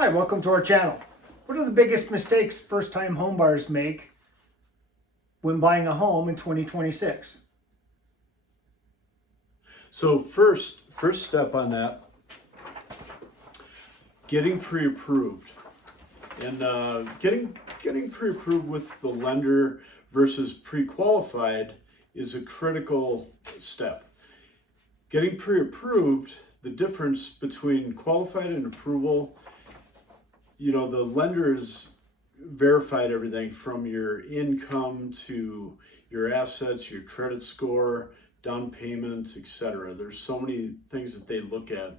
Hi, welcome to our channel. What are the biggest mistakes first-time homebuyers make when buying a home in 2026? So first step on that, getting pre-approved, and getting pre-approved with the lender versus pre-qualified is a critical step. Getting pre-approved, the difference between qualified and approval, the lenders verified everything from your income to your assets, your credit score, down payment, etc. There's so many things that they look at.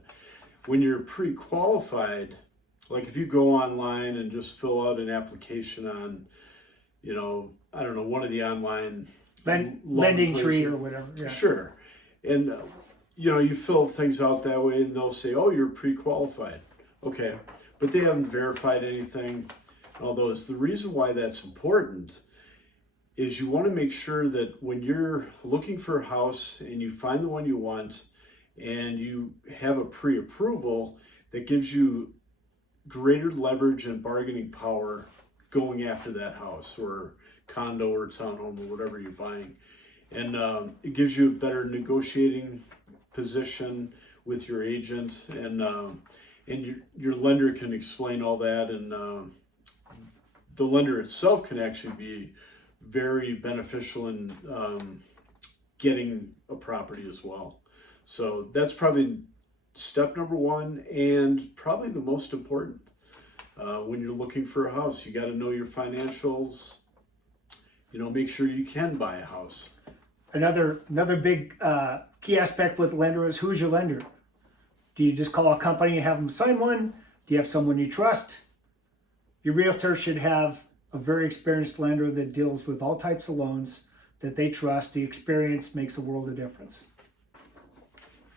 When you're pre-qualified, like if you go online and just fill out an application on, I don't know, one of the online Lending tree or whatever. Yeah. Sure. And, you fill things out that way and they'll say, oh, you're pre-qualified. Okay. But they haven't verified anything, all those. The reason why that's important is you want to make sure that when you're looking for a house and you find the one you want and you have a pre-approval, that gives you greater leverage and bargaining power going after that house or condo or townhome or whatever you're buying. And it gives you a better negotiating position with your agent, and your lender can explain all that, and the lender itself can actually be very beneficial in getting a property as well. So that's probably step number one, and probably the most important. When you're looking for a house, you got to know your financials. Make sure you can buy a house. Another big key aspect with lender is, who's your lender? Do you just call a company and have them sign one? Do you have someone you trust? Your realtor should have a very experienced lender that deals with all types of loans that they trust. The experience makes a world of difference.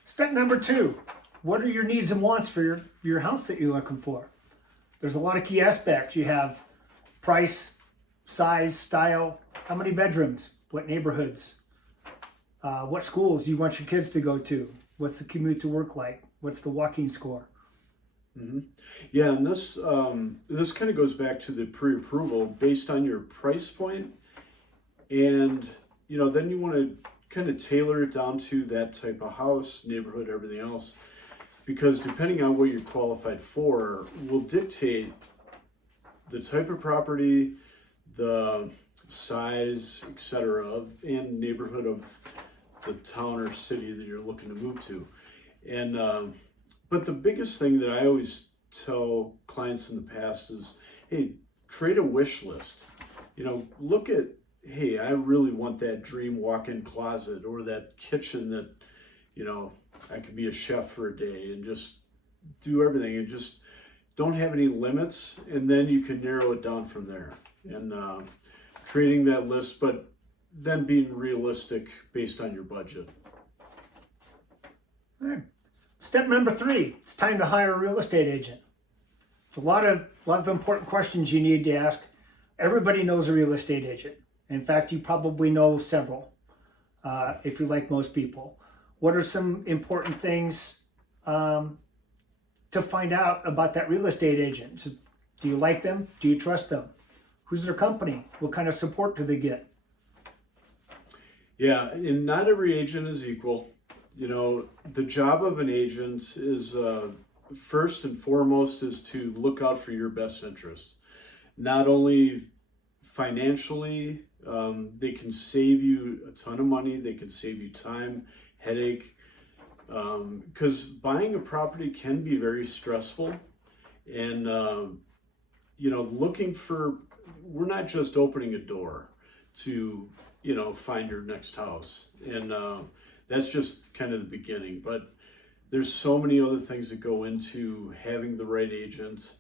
Step number 2, what are your needs and wants for your house that you're looking for? There's a lot of key aspects. You have price, size, style, how many bedrooms, what neighborhoods, what schools do you want your kids to go to? What's the commute to work like? What's the walking score? Mm-hmm. Yeah, and this kind of goes back to the pre-approval based on your price point, and then you want to kind of tailor it down to that type of house, neighborhood, everything else, because depending on what you're qualified for will dictate the type of property, the size, etc., and neighborhood of the town or city that you're looking to move to. And but the biggest thing that I always tell clients in the past is, hey, create a wish list. Look at, hey, I really want that dream walk-in closet or that kitchen that, I could be a chef for a day and just do everything, and just don't have any limits. And then you can narrow it down from there, and creating that list, but then being realistic based on your budget. All right. Step number 3, it's time to hire a real estate agent. It's a lot of important questions you need to ask. Everybody knows a real estate agent. In fact, you probably know several, if you're like most people. What are some important things to find out about that real estate agent? So, do you like them? Do you trust them? Who's their company? What kind of support do they get? Yeah, and not every agent is equal. The job of an agent is first and foremost is to look out for your best interest. Not only financially, they can save you a ton of money, they can save you time, headache, because buying a property can be very stressful. And we're not just opening a door to find your next house, and that's just kind of the beginning. But there's so many other things that go into having the right agent,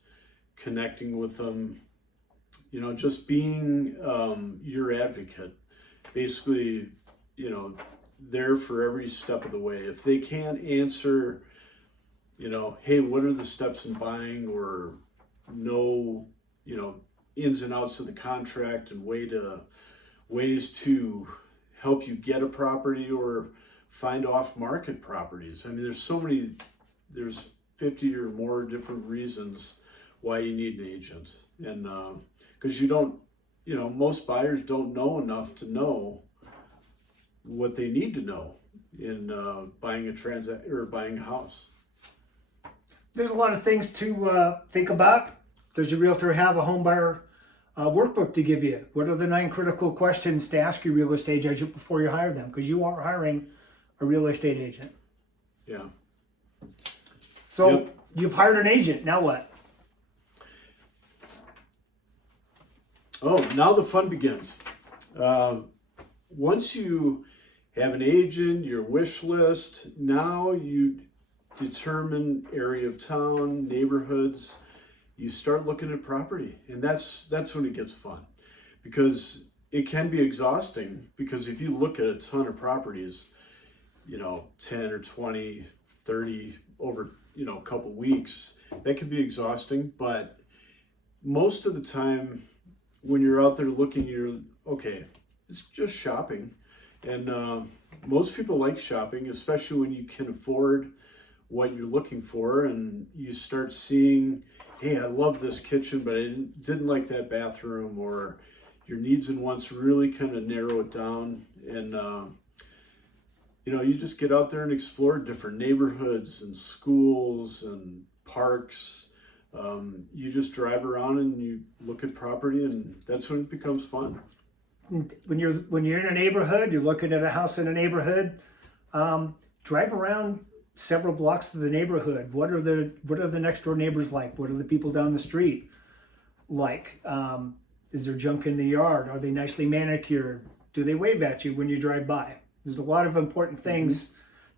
connecting with them, just being your advocate, basically, there for every step of the way. If they can't answer, hey, what are the steps in buying, or know, ins and outs of the contract and ways to help you get a property or find off-market properties. I mean, there's 50 or more different reasons why you need an agent. And because you don't, most buyers don't know enough to know what they need to know in buying buying a house. There's a lot of things to think about. Does your realtor have a homebuyer workbook to give you? What are the 9 critical questions to ask your real estate agent before you hire them? Because you are hiring a real estate agent. Yeah. So Yep. You've hired an agent. Now what? Oh, now the fun begins. Once you have an agent, your wish list, now you determine area of town, neighborhoods. You start looking at property, and that's when it gets fun, because it can be exhausting. Because if you look at a ton of properties, 10 or 20, 30 over a couple weeks, that can be exhausting. But most of the time when you're out there looking, you're okay, it's just shopping. And most people like shopping, especially when you can afford what you're looking for, and you start seeing, hey, I love this kitchen, but I didn't like that bathroom, or your needs and wants really kind of narrow it down. And you just get out there and explore different neighborhoods and schools and parks. You just drive around and you look at property, and that's when it becomes fun. When you're in a neighborhood, you're looking at a house in a neighborhood, drive around several blocks to the neighborhood. What are the next door neighbors like? What are the people down the street like? Is there junk in the yard? Are they nicely manicured? Do they wave at you when you drive by? There's a lot of important things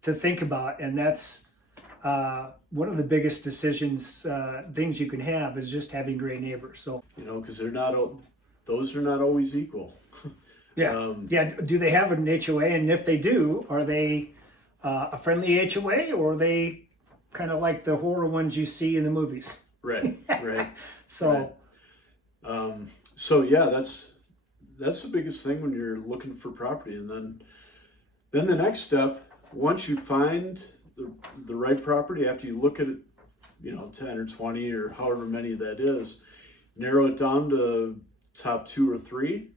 to think about, and that's one of the biggest things you can have is just having great neighbors. So because those are not always equal. Yeah. Do they have an HOA? And if they do, are they a friendly HOA, or are they kind of like the horror ones you see in the movies? Right. So, right. So yeah, that's the biggest thing when you're looking for property. And then the next step, once you find the right property, after you look at it, 10 or 20 or however many that is, narrow it down to top 2 or 3,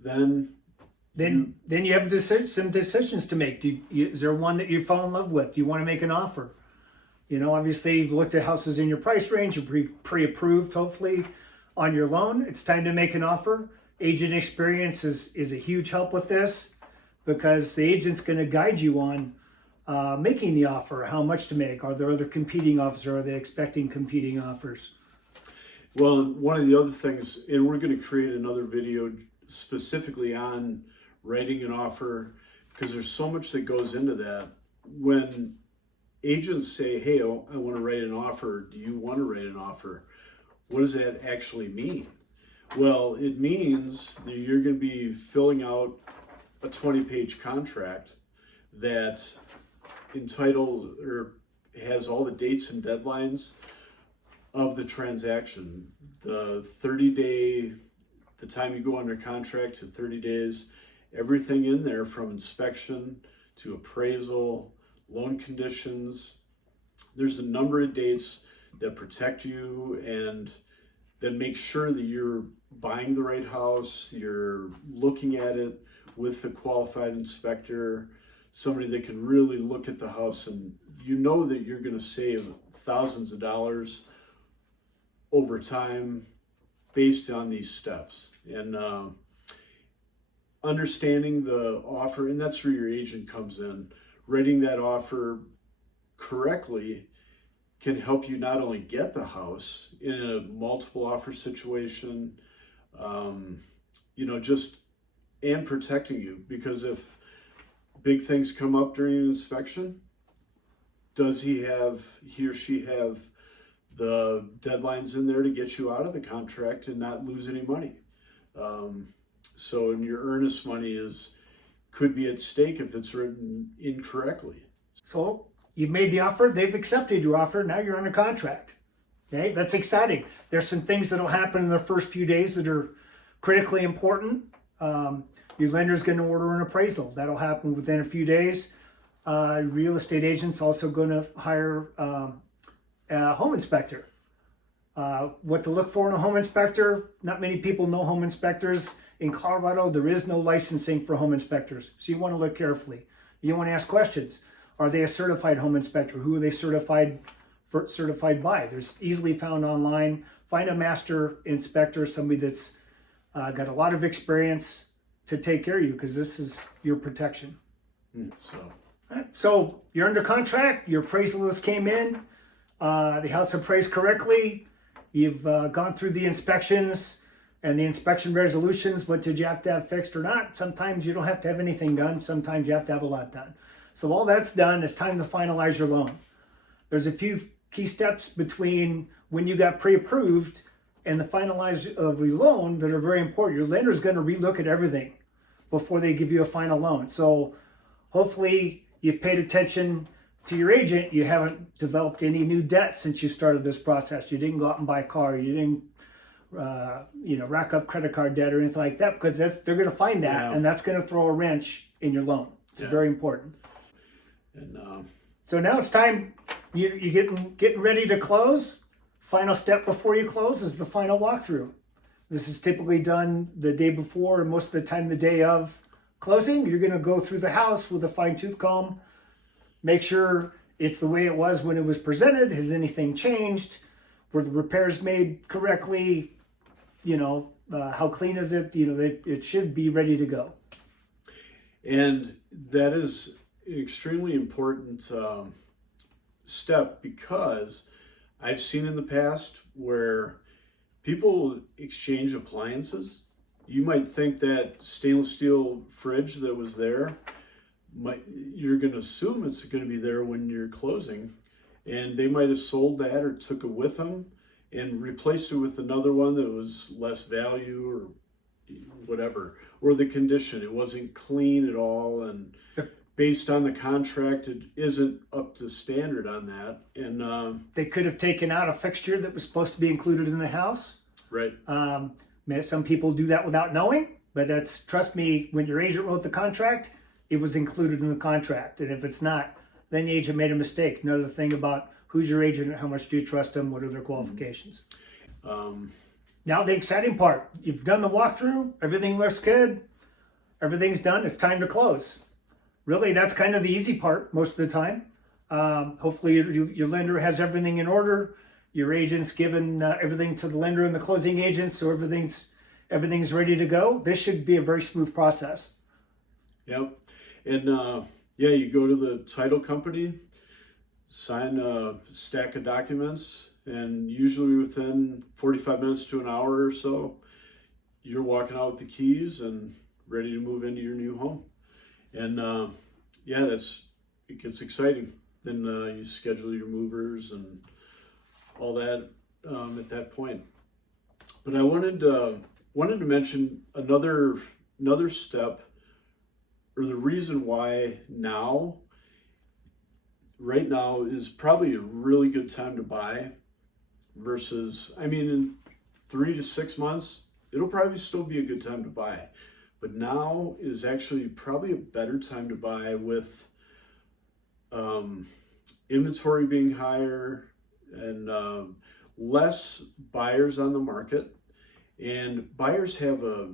then you have some decisions to make. Is there one that you fall in love with? Do you want to make an offer? Obviously you've looked at houses in your price range. You're pre-approved, hopefully, on your loan. It's time to make an offer. Agent experience is a huge help with this, because the agent's going to guide you on making the offer, how much to make. Are there other competing offers? Are they expecting competing offers? Well, one of the other things, and we're going to create another video specifically on writing an offer, because there's so much that goes into that. When agents say, hey, I want to write an offer, do you want to write an offer? What does that actually mean? Well, it means that you're going to be filling out a 20-page contract that entitles or has all the dates and deadlines of the transaction, the 30-day, the time you go under contract to 30 days, everything in there from inspection to appraisal, loan conditions. There's a number of dates that protect you and that make sure that you're buying the right house, you're looking at it with a qualified inspector, somebody that can really look at the house, and that you're going to save thousands of dollars over time based on these steps. And understanding the offer, and that's where your agent comes in. Writing that offer correctly can help you not only get the house in a multiple offer situation, and protecting you, because if big things come up during an inspection, does he or she have the deadlines in there to get you out of the contract and not lose any money? And your earnest money could be at stake if it's written incorrectly. So you've made the offer, they've accepted your offer, now you're under contract. Okay, that's exciting. There's some things that'll happen in the first few days that are critically important. Your lender's going to order an appraisal. That'll happen within a few days. Real estate agent's also going to hire a home inspector. What to look for in a home inspector. Not many people know home inspectors. In Colorado, there is no licensing for home inspectors, so you want to look carefully. You want to ask questions. Are they a certified home inspector? Who are they certified by? There's easily found online. Find a master inspector, somebody that's got a lot of experience to take care of you, because this is your protection. So you're under contract. Your appraisal list came in. The house appraised correctly. You've gone through the inspections and the inspection resolutions. What did you have to have fixed or not? Sometimes you don't have to have anything done. Sometimes you have to have a lot done. So all that's done. It's time to finalize your loan. There's a few key steps between when you got pre-approved and the finalize of your loan that are very important. Your lender's going to relook at everything before they give you a final loan. So hopefully you've paid attention to your agent. You haven't developed any new debt since you started this process. You didn't go out and buy a car. You didn't rack up credit card debt or anything like that, because they're going to find that, and that's going to throw a wrench in your loan. It's very important. And so now it's time. You're getting ready to close. Final step before you close is the final walkthrough. This is typically done the day before, and most of the time the day of closing. You're going to go through the house with a fine-tooth comb, make sure it's the way it was when it was presented. Has anything changed? Were the repairs made correctly? How clean is it? It should be ready to go. And that is an extremely important step, because I've seen in the past where people exchange appliances. You might think that stainless steel fridge that was there, you're going to assume it's going to be there when you're closing, and they might have sold that or took it with them and replaced it with another one that was less value or whatever, or the condition, it wasn't clean at all, and based on the contract, it isn't up to standard on that. And they could have taken out a fixture that was supposed to be included in the house. Right. Some people do that without knowing, but trust me, when your agent wrote the contract, it was included in the contract. And if it's not, then the agent made a mistake. Another thing about who's your agent, how much do you trust them, what are their qualifications. Now the exciting part, you've done the walkthrough, everything looks good, everything's done, it's time to close. Really, that's kind of the easy part most of the time. Hopefully your lender has everything in order. Your agent's given everything to the lender and the closing agent, so everything's ready to go. This should be a very smooth process. Yep. And you go to the title company, sign a stack of documents, and usually within 45 minutes to an hour or so, you're walking out with the keys and ready to move into your new home. And it gets exciting. Then you schedule your movers and all that at that point. But I wanted to mention another step, or the reason why right now is probably a really good time to buy versus, in 3 to 6 months, it'll probably still be a good time to buy. But now is actually probably a better time to buy with inventory being higher and less buyers on the market. And buyers have a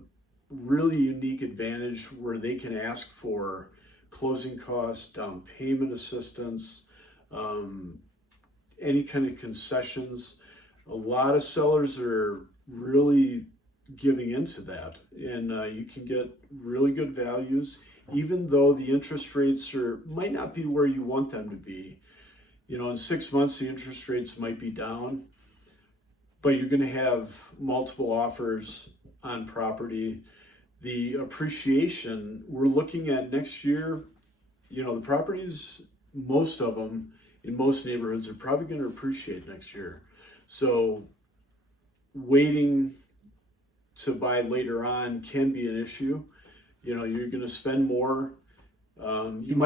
really unique advantage where they can ask for closing costs, down payment assistance, any kind of concessions. A lot of sellers are really giving into that, and you can get really good values, even though the interest rates might not be where you want them to be. In 6 months, the interest rates might be down, but you're going to have multiple offers on property. The appreciation we're looking at next year, the properties, most of them in most neighborhoods are probably going to appreciate next year. So waiting to buy later on can be an issue. You're going to spend more. You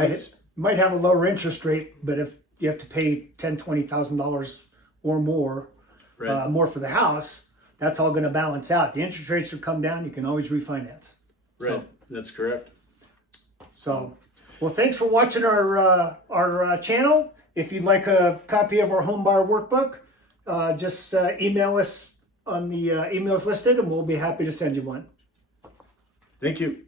might have a lower interest rate, but if you have to pay $10,000-$20,000 or more, right. More for the house, that's all going to balance out. The interest rates will come down. You can always refinance. Right, that's correct. So, well, thanks for watching our channel. If you'd like a copy of our home buyer workbook, just email us on the emails listed, and we'll be happy to send you one. Thank you.